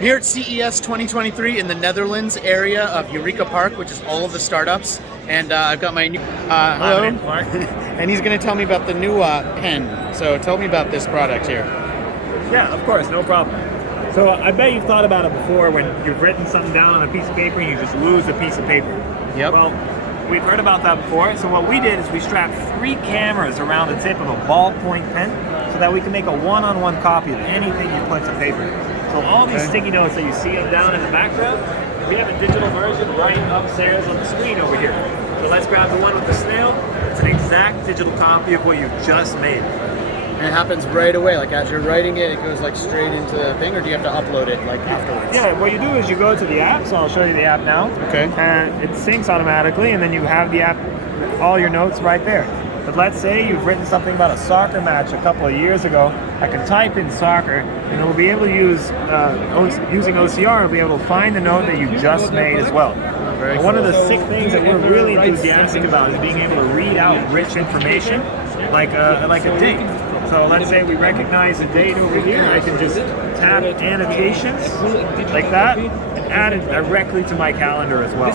Here at CES 2023 in the Netherlands area of Eureka Park, which is all of the startups, and I've got my new hello, Mark. and he's going to tell me about the Nuwa Pen. So tell me about this product here. Yeah, of course, no problem. So I bet you've thought about it before when you've written something down on a piece of paper and you just lose a piece of paper. Yep. Well, we've heard about that before. So what we did is we strapped 3 cameras around the tip of a ballpoint pen so that we can make a one-on-one copy of anything you put to paper. So all these sticky notes that you see down in the background, we have a digital version right upstairs on the screen over here. So let's grab the one with the snail. It's an exact digital copy of what you just made. And it happens right away, like as you're writing it, it goes like straight into the thing, or do you have to upload it like afterwards? Yeah, what you do is you go to the app, so I'll show you the app now. Okay. And it syncs automatically, and then you have the app, all your notes right there. But let's say you've written something about a soccer match a couple of years ago. I can type in soccer, and it will be able to use, using OCR, it'll be able to find the note that you just made as well. Very One of cool. the sick things that we're really enthusiastic about is being able to read out rich information, like a date. So let's say we recognize a date over here. I can just tap annotations like that and add it directly to my calendar as well.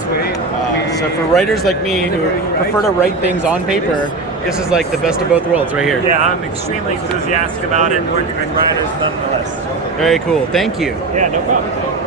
So for writers like me who prefer to write things on paper, this is like the best of both worlds right here. Yeah, I'm extremely enthusiastic about it and working with writers nonetheless. Very cool. Thank you. Yeah, no problem.